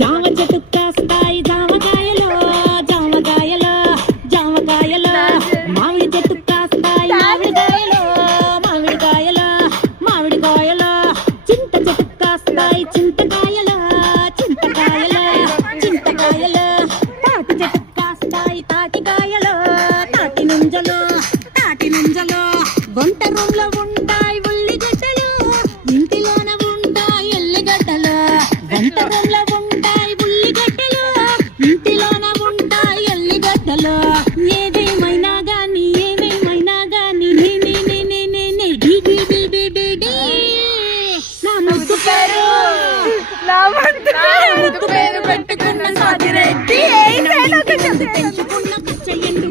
జామ చెట్టు కాస్తాయి జామకాయలు జామకాయలు జామకాయలు మామిడి చెట్టు కాస్తాయి మామిడికాయలు మామిడికాయలు మామిడికాయలు చింత చెట్టు కాస్తాయి చింతకాయలు చింతకాయలు చింతకాయలు తాటి చెట్టు కాస్తాయి తాటికాయలు తాటి నుంజలు వంట రూమ్ లో ఉంటాయి ఉల్లిగడ్డలు ఇంటిలోన ఉంటాయి ఎల్లిగడ్డలు వంట రూమ్ లో ఉంటాయి ఉల్లిగడ్డలు ఇంటిలోన ఉంటాయి ఎల్లిగడ్డలు ఏదేమైనా గాని నా ముద్దు పేరు పెట్టుకున్న సాదిరెడ్డి పెంచుకున్న పచ్చ ఎండు